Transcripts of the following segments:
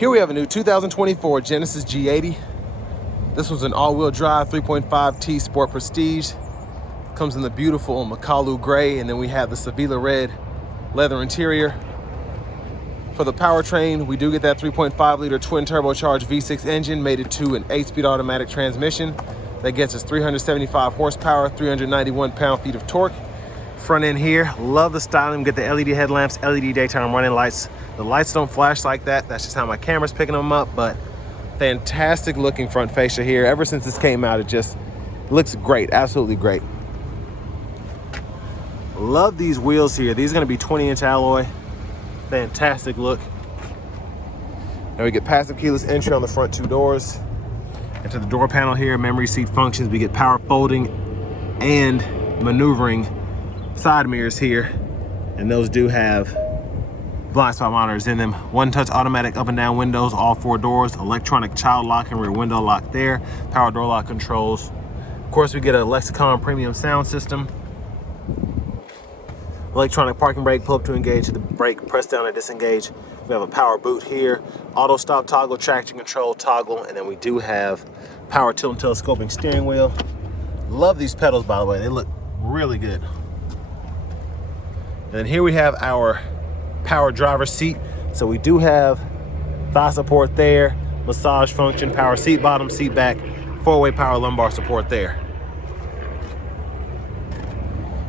Here we have a new 2024 Genesis G80. This was an all-wheel drive 3.5T Sport Prestige. Comes in the beautiful Makalu gray, and then we have the Sevilla red leather interior. For the powertrain, we do get that 3.5-liter twin turbocharged V6 engine mated to an 8-speed automatic transmission. That gets us 375 horsepower, 391 pound-feet of torque. Front end here, love the styling. We get the LED headlamps, LED daytime running lights. The lights don't flash like that. That's just how my camera's picking them up, but fantastic looking front fascia here. Ever since this came out, it just looks great, absolutely great. Love these wheels here. These are gonna be 20-inch alloy. Fantastic look. Now we get passive keyless entry on the front two doors. And to the door panel here, memory seat functions. We get power folding and maneuvering side mirrors here. And those do have blind spot monitors in them. One-touch automatic up and down windows, all four doors. Electronic child lock and rear window lock there. Power door lock controls. Of course, we get a Lexicon premium sound system. Electronic parking brake, pull up to engage, hit the brake, press down to disengage. We have a power boot here, auto stop toggle, traction control toggle, and then we do have power tilt and telescoping steering wheel. Love these pedals, by the way. They look really good. And then here we have our power driver seat. So we do have thigh support there, massage function, power seat bottom, seat back, four-way power lumbar support there.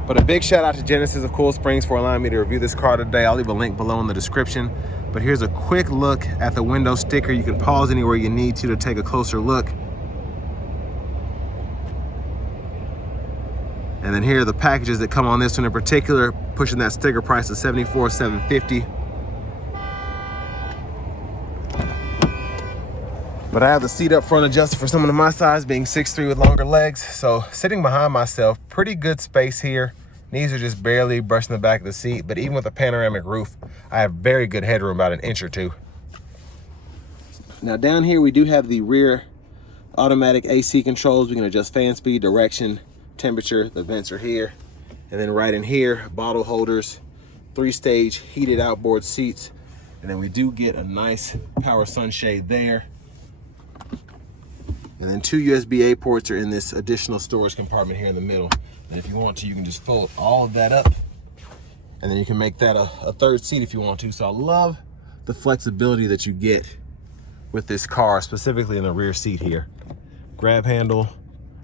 But a big shout out to Genesis of Cool Springs for allowing me to review this car today. I'll leave a link below in the description. But here's a quick look at the window sticker. You can pause anywhere you need to take a closer look. And then here are the packages that come on this one in particular, pushing that sticker price to $74,750. But I have the seat up front adjusted for someone of my size, being 6'3" with longer legs. So sitting behind myself, pretty good space here. Knees are just barely brushing the back of the seat, but even with a panoramic roof, I have very good headroom, about an inch or two. Now down here, we do have the rear automatic AC controls. We can adjust fan speed, direction, temperature. The vents are here. And then right in here, bottle holders, 3-stage heated outboard seats. And then we do get a nice power sunshade there. And then 2 USB-A ports are in this additional storage compartment here in the middle. And if you want to, you can just fold all of that up, and then you can make that a third seat if you want to. So I love the flexibility that you get with this car, specifically in the rear seat here. Grab handle,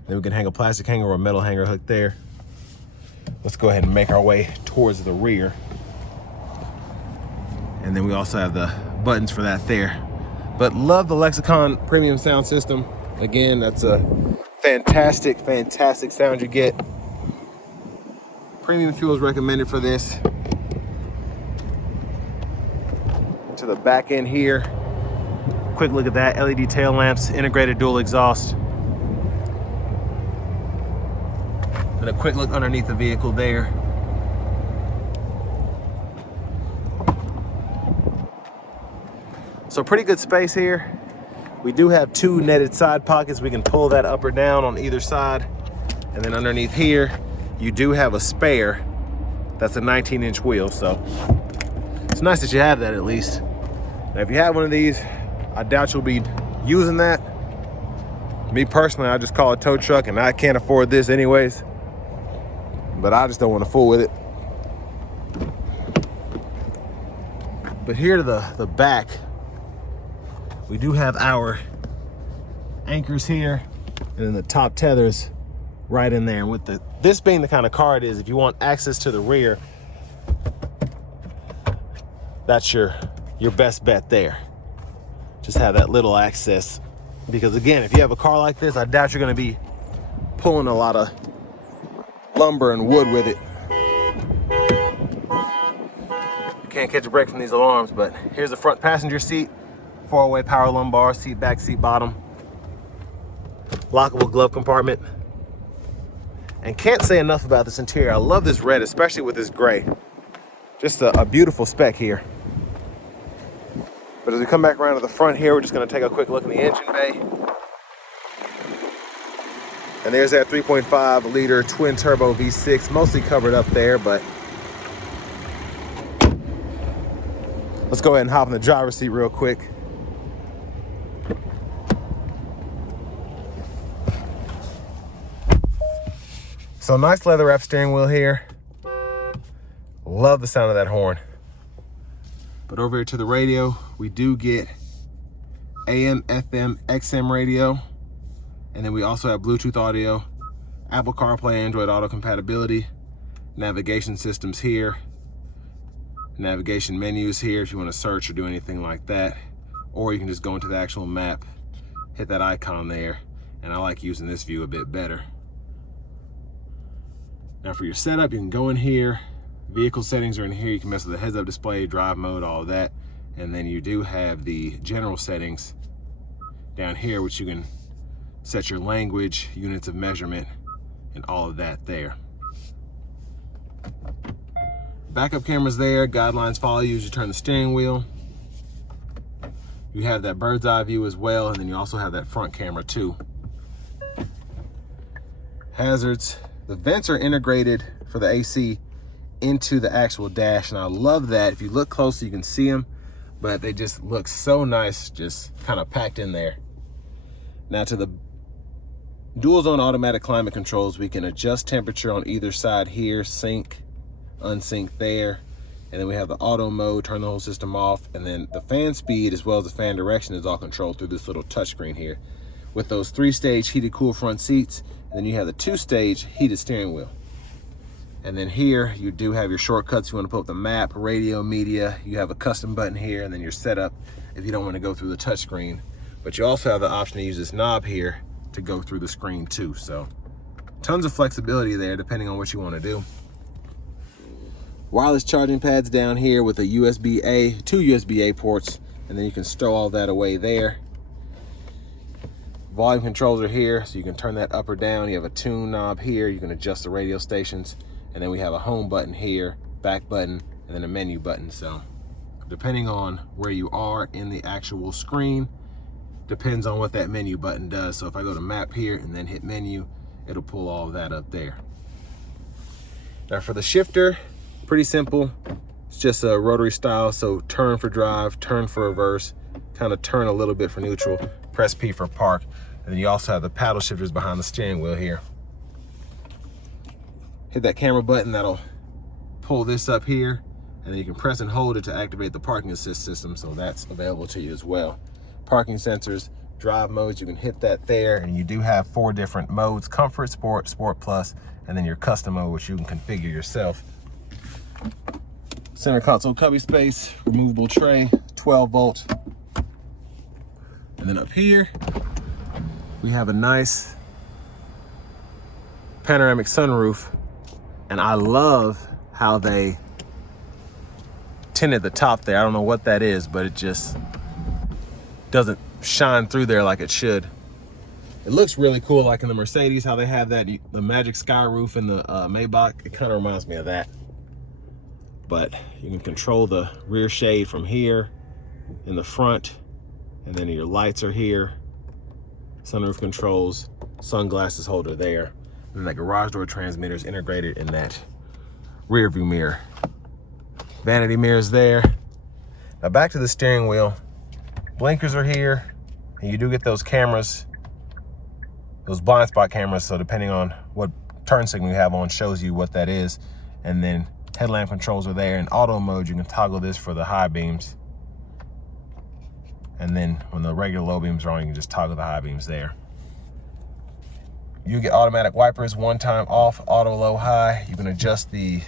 then we can hang a plastic hanger or a metal hanger hook there. Let's go ahead and make our way towards the rear. And then we also have the buttons for that there. But love the Lexicon premium sound system. Again, that's a fantastic, fantastic sound you get. Premium fuel is recommended for this. To the back end here, quick look at that. LED tail lamps, integrated dual exhaust. And a quick look underneath the vehicle there. So pretty good space here. We do have 2 netted side pockets. We can pull that up or down on either side. And then underneath here, you do have a spare. That's a 19-inch wheel, so it's nice that you have that at least. Now, if you have one of these, I doubt you'll be using that. Me personally, I just call it a tow truck, and I can't afford this anyways. But I just don't want to fool with it. But here to the back, we do have our anchors here, and then the top tethers right in there. And with this being the kind of car it is, if you want access to the rear, that's your best bet there. Just have that little access. Because again, if you have a car like this, I doubt you're gonna be pulling a lot of lumber and wood with it. You can't catch a break from these alarms, but here's the front passenger seat. 4-way power lumbar, seat back, seat bottom. Lockable glove compartment. And can't say enough about this interior. I love this red, especially with this gray. Just a beautiful spec here. But as we come back around to the front here, we're just gonna take a quick look in the engine bay. And there's that 3.5-liter twin turbo V6, mostly covered up there, but let's go ahead and hop in the driver's seat real quick. So nice leather wrap steering wheel here. Love the sound of that horn. But over here to the radio, we do get AM, FM, XM radio. And then we also have Bluetooth audio, Apple CarPlay, Android Auto compatibility, navigation systems here, navigation menus here if you want to search or do anything like that. Or you can just go into the actual map, hit that icon there, and I like using this view a bit better. Now for your setup, you can go in here. Vehicle settings are in here. You can mess with the heads-up display, drive mode, all of that. And then you do have the general settings down here, which you can set your language, units of measurement, and all of that there. Backup cameras there, guidelines follow you as you turn the steering wheel. You have that bird's eye view as well, and then you also have that front camera too. Hazards. The vents are integrated for the AC into the actual dash, and I love that. If you look closely, you can see them, but they just look so nice, just kind of packed in there. Now to the dual zone automatic climate controls, we can adjust temperature on either side here, sync, unsync there, and then we have the auto mode, turn the whole system off, and then the fan speed as well as the fan direction is all controlled through this little touchscreen here. With those 3-stage heated cool front seats, and then you have the 2-stage heated steering wheel. And then here you do have your shortcuts. You want to put up the map, radio, media. You have a custom button here, and then your setup if you don't want to go through the touchscreen. But you also have the option to use this knob here to go through the screen too. So tons of flexibility there depending on what you want to do. Wireless charging pads down here with a USB-A, 2 USB-A ports, and then you can stow all that away there. Volume controls are here, so you can turn that up or down. You have a tune knob here. You can adjust the radio stations. And then we have a home button here, back button, and then a menu button. So depending on where you are in the actual screen, depends on what that menu button does. So if I go to map here and then hit menu, it'll pull all of that up there. Now for the shifter, pretty simple. It's just a rotary style. So turn for drive, turn for reverse, kind of turn a little bit for neutral, press P for park. And then you also have the paddle shifters behind the steering wheel here. Hit that camera button, that'll pull this up here, and then you can press and hold it to activate the parking assist system, so that's available to you as well. Parking sensors, drive modes, you can hit that there, and you do have 4 different modes: Comfort, Sport, Sport Plus, and then your custom mode, which you can configure yourself. Center console cubby space, removable tray, 12 volt. And then up here, we have a nice panoramic sunroof. And I love how they tinted the top there. I don't know what that is, but it just doesn't shine through there like it should. It looks really cool, like in the Mercedes, how they have that, the Magic Sky roof in the Maybach. It kind of reminds me of that. But you can control the rear shade from here in the front, and then your lights are here. Sunroof controls, sunglasses holder there. And that garage door transmitter is integrated in that rear view mirror. Vanity mirrors there. Now back to the steering wheel. Blinkers are here, and you do get those cameras, those blind spot cameras, so depending on what turn signal you have on, shows you what that is. And then headlamp controls are there. In auto mode, you can toggle this for the high beams. And then when the regular low beams are on, you can just toggle the high beams there. You get automatic wipers, 1 time off, auto low high. You can adjust the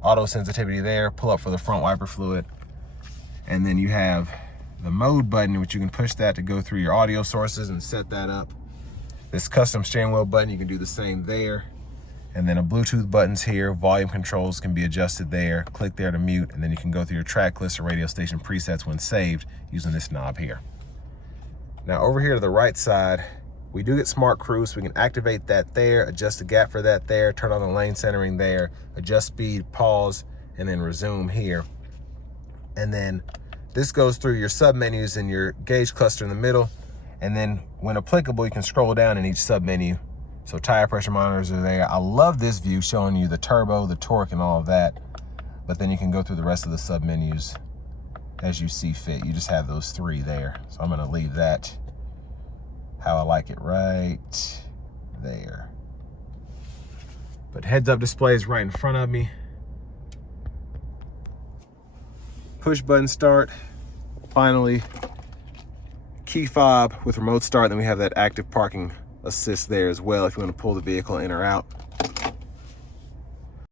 auto sensitivity there, pull up for the front wiper fluid. And then you have the mode button, which you can push that to go through your audio sources and set that up. This custom steering wheel button, you can do the same there. And then a Bluetooth buttons here, volume controls can be adjusted there. Click there to mute, and then you can go through your track list or radio station presets when saved using this knob here. Now over here to the right side, we do get smart cruise. We can activate that there, adjust the gap for that there, turn on the lane centering there, adjust speed, pause, and then resume here. And then this goes through your sub menus and your gauge cluster in the middle. And then when applicable, you can scroll down in each sub menu. So tire pressure monitors are there. I love this view showing you the turbo, the torque, and all of that. But then you can go through the rest of the sub menus as you see fit. You just have those 3 there. So I'm gonna leave that how I like it right there. But heads-up display is right in front of me. Push button start. Finally, key fob with remote start. Then we have that active parking assist there as well if you want to pull the vehicle in or out.